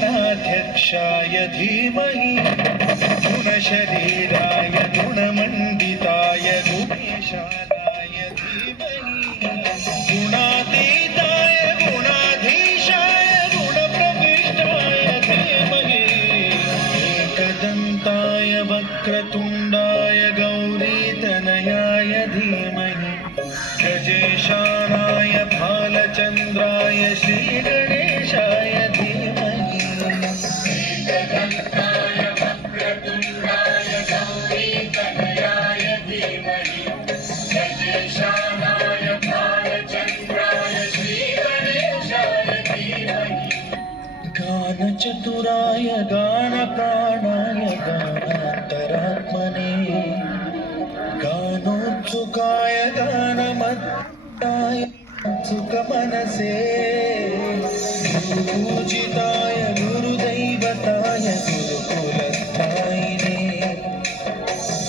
गणाध्यक्षाय धीमहि गुणशरीराय गुणमण्डिताय गुणेशानाय धीमहि गुणातीताय गुणाधीशाय गुणप्रविष्टाय धीमहि एकदन्ताय वक्रतुण्डाय गौरीतनयाय धीमहि गजेशानाय भालचन्द्राय श्रीगणेशाय धीमहि एकदन्ताय वक्रतुण्डाय गौरीतनयाय धीमहि गजेशानाय भालचन्द्राय श्रीगणेशाय धीमहि गानचतुराय गानप्राणाय गानान्तरात्मने गानोत्सुकाय गानमत्ताय सुखमनसे गुरुपूजिताय गुरुदैवताय गुरुकुलस्थायिने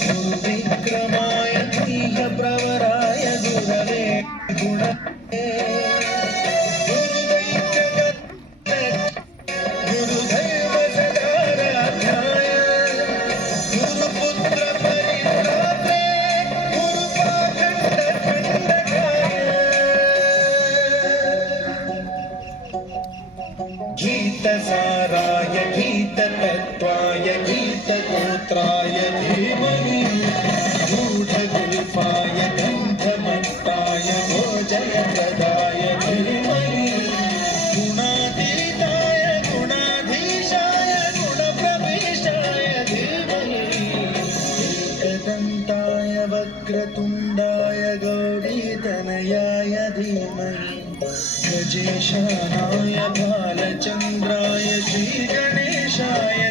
गुरुविक्रमाय गुह्यप्रवराय गुरवे गुणवे गुरुदैव सदाराध्याय गुरुपुत्र परित्रात्रे गीतसाराय गीततत्त्वाय गीतगोत्राय धीमहि गूढगुल्फाय गन्धमत्ताय भोजयप्रदाय धीमहि गुणातीताय गुणाधीशाय गुणप्रविष्टाय धीमहि एकदन्ताय वक्रतुण्डाय गौरीतनयाय धीमहि गजेशानाय भालचन्द्राय श्रीगणेशाय